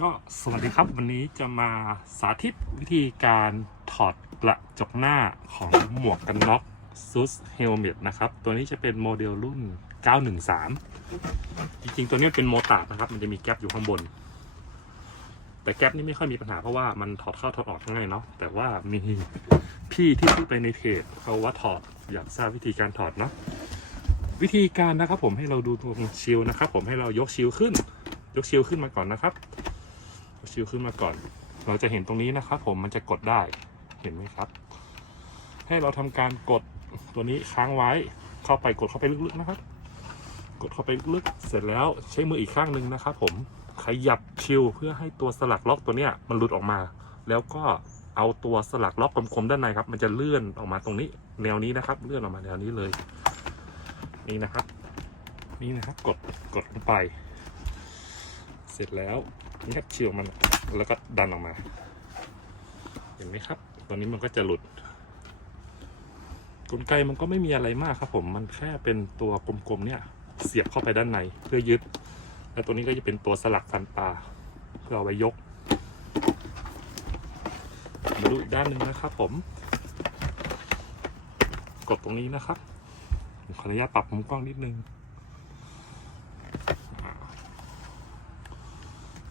ก็สวัสดีครับวันนี้จะมาสาธิตวิธีการถอดกระจกหน้าของหมวกกันน็อกซูสเฮลเมตนะครับ ตัวนี้จะเป็นโมเดลรุ่น 913 จริงๆ ตัวนี้เป็นโมตาร์ดนะครับ มันจะมีแก๊ปอยู่ข้างบน แต่แก๊ปนี่ไม่ค่อยมีปัญหาเพราะว่ามันถอดเข้าถอดออกง่ายเนาะแต่ว่ามีพี่ที่พูดไปในเพจเขาว่าถอดอยากทราบวิธีการถอดเนาะวิธีการนะครับผมให้เราดูตรงชิลนะครับ ผมให้เรายกชิลขึ้น ยกชิลขึ้นมาก่อนนะครับ ชิลขึ้นมาก่อน เราจะเห็นตรงนี้นะครับผมมันจะกดได้เห็นไหมครับ ให้เราทำการกดตัวนี้ค้างไว้เข้าไปกดเข้าไปลึกๆนะครับ กดเข้าไปลึกๆเสร็จแล้วใช้มืออีกข้างหนึ่งนะครับผมขยับชิลเพื่อให้ตัวสลักล็อกตัวเนี้ยมันหลุดออกมา แล้วก็เอาตัวสลักล็อกกลมๆด้านในครับ มันจะเลื่อนออกมาตรงนี้ แนวนี้นะครับ เลื่อนออกมาแนวนี้เลย นี่นะครับ นี่นะครับ กดกดลงไป เสร็จแล้ว แยกเชียวมันแล้วก็ดันออกมา เห็นไหมครับ ตอนนี้มันก็จะหลุด กลไกมันก็ไม่มีอะไรมากครับ ผมมันแค่เป็นตัวกลมๆเนี่ย เสียบเข้าไปด้านในเพื่อยึด แล้วตัวนี้ก็จะเป็นตัวสลักฟันปลาเพื่อเอาไว้ยก มาดูอีกด้านหนึ่งนะครับ ผม กดตรงนี้นะครับขออนุญาตปรับมุมกล้องนิดนึง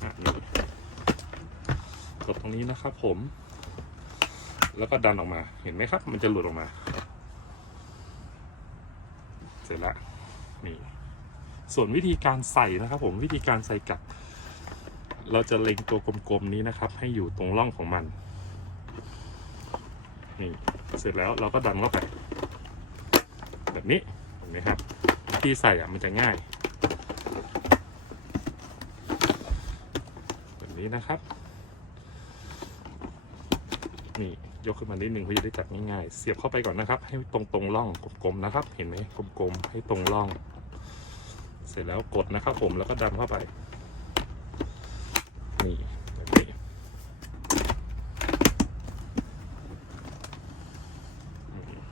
อะนี่กดต รงนี้นะครับผม แล้วก็ดันออกมา เห็นไหมครับ มันจะหลุดออกมา เสร็จแล้วนี่ ส่วนวิธีการใส่นะครับ ผม วิธีการใส่กับ เราจะเล็งตัวกลมๆนี้นะครับ ให้อยู่ตรงร่องของมัน นี่ เสร็จแล้วเราก็ดันเข้าไป แบบนี้ เห็นไหมครับวิธีใส่อะมันจะง่ายแบบนี้นะครับ นี่ยกขึ้นมานิดหนึ่งเพื่อจะได้จับง่ายๆ เสียบเข้าไปก่อนนะครับ ให้ตรงตรงร่องกลมๆนะครับ เห็นไหมกลมๆให้ตรงร่อง เสร็จแล้วกดนะครับ ผมแล้วก็ดันเข้าไป นี่แบบนี้อืม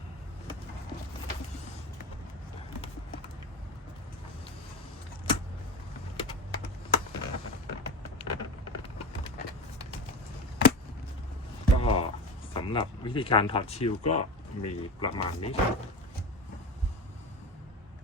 ก็สำหรับวิธีการถอดชิลก็มีประมาณนี้ครับ